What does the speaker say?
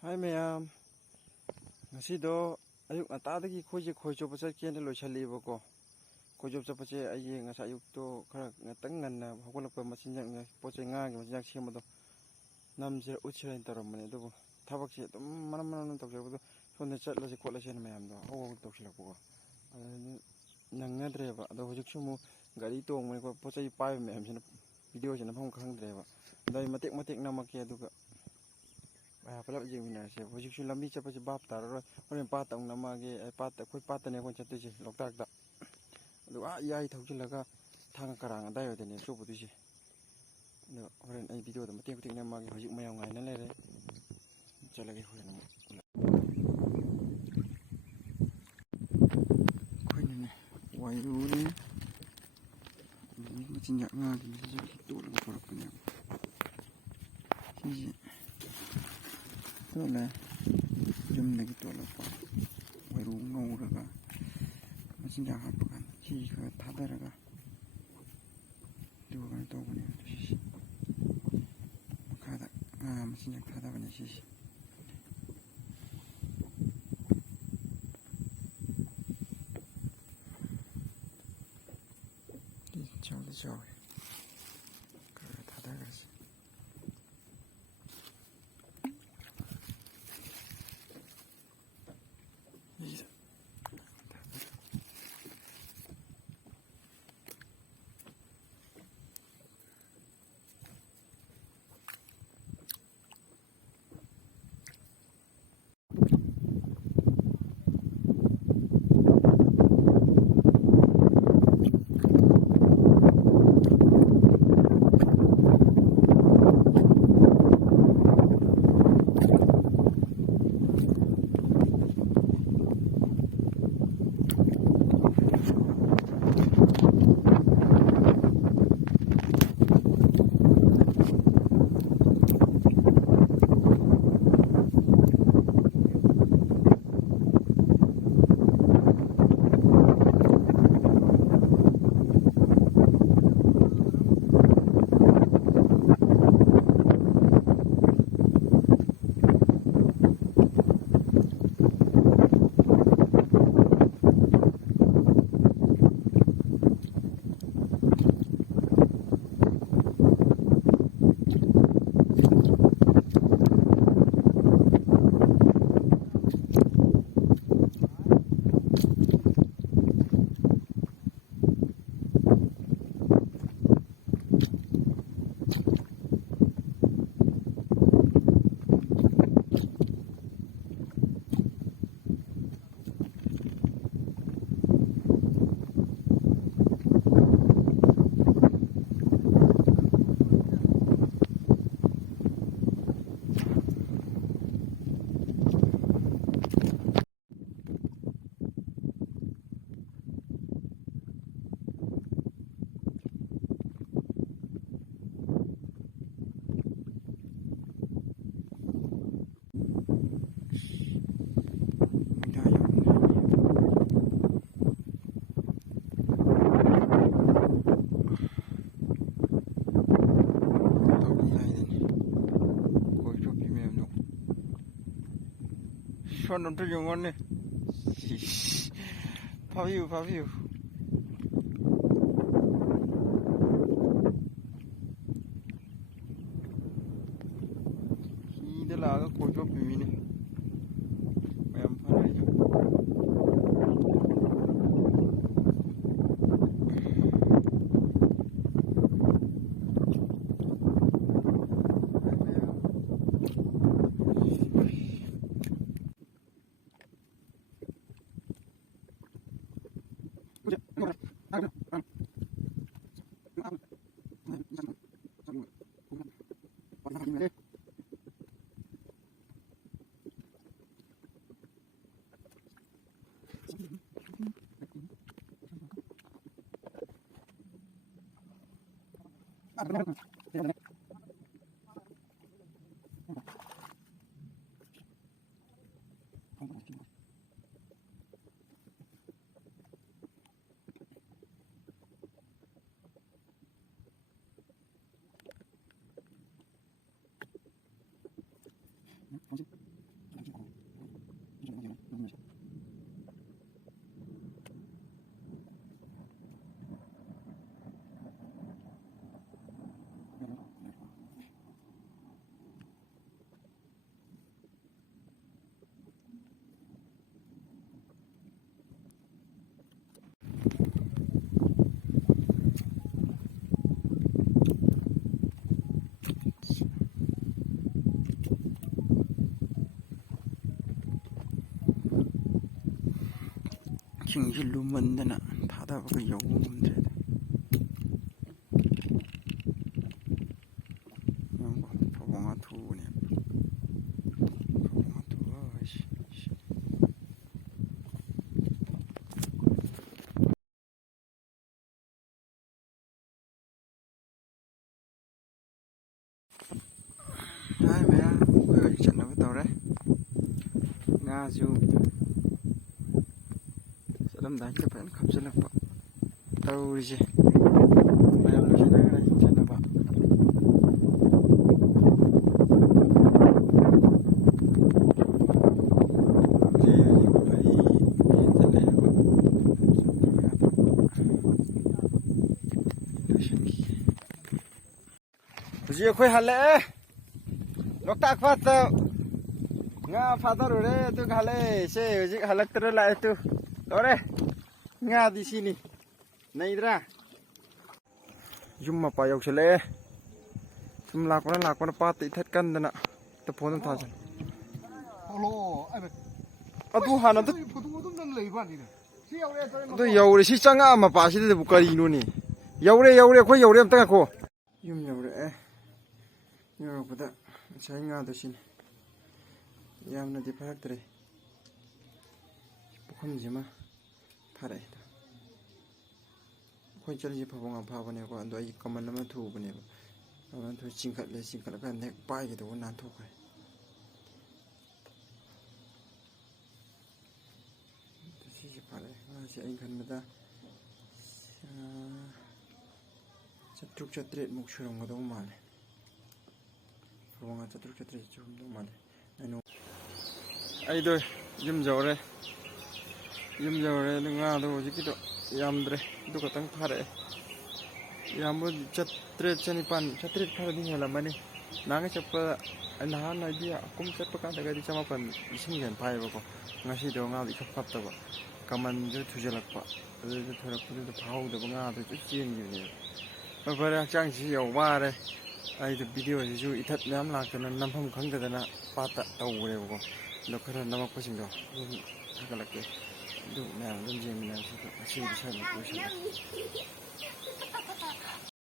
Hai ma'am, ngasido ayuk ngata khoi chopa chatken loisalibako. Khoi chop chapase aye ngasa ayukto khara ngatang nganna hawalakpa machinjak nga poche nga gi machinjak semado namje utsirain taramane adubu thabakse dum manam tawjabado sonde chatlase khotlase mayamdo haw tawsilakko. Nangadreba ado hojiksumu gari tongmane ko poche pai mayamsina video sina phang khangdreba. Dai matek namake aduga Palap jengminase hojiksu lambi chapase bap tararo horen patang namage pat khoi patane kon chatise loktak da adu yai thaujilaga thang karang adai odene sobudise adu horen ai video da matek namage hojik mayam ngaina lere chalage horen khoine wayuni ni machinjak ngagi machinjak tolong porapnya siji Tole jum lagi tole pa waru ngawraga machinjak hapakan si ka thadaraga duga tawbani sisi makada machinjak thadabani sisi chaw ka thadagasi Son untuk jangan ni, paviu. Ini dah agak kocok begini, macam mana je. ꯏꯁꯤꯡꯁꯤ ꯂꯨꯃꯟꯗꯅ ꯊꯥꯗꯕꯒ ꯌꯧꯕ ꯉꯝꯗ꯭ꯔꯦꯗ ꯐꯕꯣꯡ ꯉꯥꯊꯨꯕꯅꯦ ꯐꯕꯣꯡ ꯉꯥꯊꯨꯕ ꯍꯥꯏꯁꯤ ꯍꯥꯏ ꯃꯌꯥꯝ ꯑꯩꯈꯣꯏ ꯍꯧꯖꯤꯛ ꯆꯠꯅꯕ ꯇꯧꯔꯦ ꯉꯥꯁꯨ ꯆꯠꯂꯝꯗꯥꯏꯁꯤꯗ ꯐꯖꯅ ꯈꯞꯆꯤꯜꯂꯛꯄ ꯇꯧꯔꯤꯁꯦ ꯃꯌꯥꯝ ꯂꯣꯏꯁꯤꯟꯅꯈ꯭ꯔꯦ ꯆꯠꯅꯕ ꯍꯧꯖꯤꯛ ꯑꯩꯈꯣꯏ ꯍꯜꯂꯛꯑꯦ ꯂꯣꯛꯇꯥꯛ ꯄꯥꯠꯇ ꯉꯥ ꯐꯥꯗꯔꯨꯔꯦ ꯑꯗꯨꯒ ꯍꯜꯂꯛꯑꯦ ꯁꯦ ꯍꯧꯖꯤꯛ ꯍꯜꯂꯛꯇꯅ ꯂꯥꯛꯑꯦ ꯇꯨ ꯂꯣꯏꯔꯦ ꯉꯥꯗꯤ ꯁꯤꯅꯤ ꯅꯩꯗ꯭ꯔꯥ ꯌꯨꯝ ꯃꯄꯥ ꯌꯧꯁꯤꯜꯂꯛꯑꯦ ꯁꯨꯝ ꯂꯥꯛꯄꯅ ꯄꯥꯠꯇ ꯏꯊꯠ ꯀꯟꯗꯅ ꯐꯣꯟ ꯑꯗꯨꯝ ꯊꯥꯖꯟ ꯑꯗꯨ ꯍꯥꯟꯅ ꯑꯗꯨ ꯌꯧꯔꯦ ꯁꯤ ꯆꯪꯉꯛꯑ ꯃꯄꯥꯁꯤꯗꯕꯨ ꯀꯔꯤꯅꯣꯅꯦ ꯌꯧꯔꯦ ꯑꯩꯈꯣꯏ ꯌꯧꯔꯦ ꯑꯝꯇ ꯉꯥꯏꯈꯣ ꯌꯨꯝ ꯌꯧꯔꯛꯑꯦ ꯌꯧꯔꯛꯄꯗ ꯉꯁꯥꯏ ꯉꯥꯗꯣ ꯁꯤꯅꯤ ꯌꯥꯝꯅꯗꯤ ꯐꯔꯛꯇ꯭ꯔꯦ ꯄꯨꯈꯝꯁꯤꯃ ꯐꯔꯛꯑꯦ ꯑꯩꯈꯣꯏ ꯆꯠꯂꯤꯁꯦ ꯐꯕꯣꯡ ꯉꯥ ꯐꯥꯕꯅꯦꯕꯀꯣ ꯑꯗꯣ ꯑꯩ ꯀꯃꯟ ꯑꯃ ꯊꯨꯕꯅꯦꯕ ꯀꯃꯟ ꯊꯨ ꯆꯤꯡꯈꯠꯂꯀꯥꯟꯗ ꯍꯦꯛ ꯄꯥꯏꯒꯗꯧꯕ ꯅꯥꯟꯊꯣꯛꯈ꯭ꯔꯦ ꯁꯤꯁꯦ ꯐꯔꯛꯑꯦ ꯉꯥꯁꯦ ꯑꯩꯅ ꯈꯟꯕꯗ 700-800 ꯁꯨꯔꯝꯒꯗꯧ ꯃꯥꯜꯂꯦ ꯐꯕꯣꯡ ꯉꯥ 700-800 ꯁꯨꯔꯝꯒꯗꯧ ꯃꯥꯜꯂꯦ ꯑꯩꯗꯣ ꯌꯨꯝ ꯌꯧꯔꯦ ꯑꯗꯨ ꯉꯥꯗꯣ ꯍꯧꯖꯤꯛꯀꯤꯗꯣ ꯌꯥꯝꯗ꯭ꯔꯦ ꯑꯗꯨ ꯈꯛꯇꯪ ꯐꯥꯔꯛꯑꯦ ꯌꯥꯝꯕ 700-900 ꯈꯔꯗꯤ ꯍꯦꯜꯂꯝꯃꯅꯤ ꯅꯍꯥꯟꯒꯩ ꯆꯠꯄ ꯅꯍꯥꯟ ꯍꯥꯏꯗꯤ ꯀꯨꯝ ꯆꯠꯄ ꯀꯥꯟꯗꯒꯗꯤ 1,500 ꯂꯤꯁꯤꯡ ꯍꯦꯟꯅ ꯐꯥꯏꯌꯦꯕꯀꯣ ꯉꯁꯤꯗꯣ ꯉꯥꯗꯣ ꯏꯐꯠ ꯐꯠꯇꯕ ꯀꯃꯟꯁꯨ ꯊꯨꯖꯜꯂꯛꯄ ꯑꯗꯨꯗ ꯊꯨꯔꯛꯄꯗꯨꯗ ꯐꯥꯍꯧꯗꯕ ꯉꯥꯗꯣ ꯆꯦꯟꯈꯤꯕꯅꯦꯕ ꯐꯔꯦ ꯍꯛꯆꯥꯡꯁꯤ ꯌꯧ ꯋꯥꯔꯦ ꯑꯩꯗꯣ ꯚꯤꯗꯤꯑꯣꯁꯤꯁꯨ ꯏꯊꯠ ꯃꯌꯥꯝ ꯂꯥꯛꯇꯅ ꯅꯝꯐꯝ ꯈꯪꯗꯗꯅ ꯄꯥꯠꯇ ꯇꯧꯈ꯭ꯔꯦꯕꯀꯣ ꯑꯗꯣ ꯈꯔ ꯅꯝꯃꯛꯄꯁꯤꯡꯗꯣ ꯑꯗꯨꯝ ꯊꯥꯒꯠꯂꯛꯀꯦ ꯑꯗꯨ ꯃꯌꯥꯝ ꯑꯗꯨꯝ ꯌꯦꯡꯃꯤꯟꯅꯔꯁꯤ ꯉꯁꯤꯒꯤꯗꯤ ꯁ꯭ꯋꯥꯏꯗ ꯂꯣꯏꯁꯤꯜꯂꯦ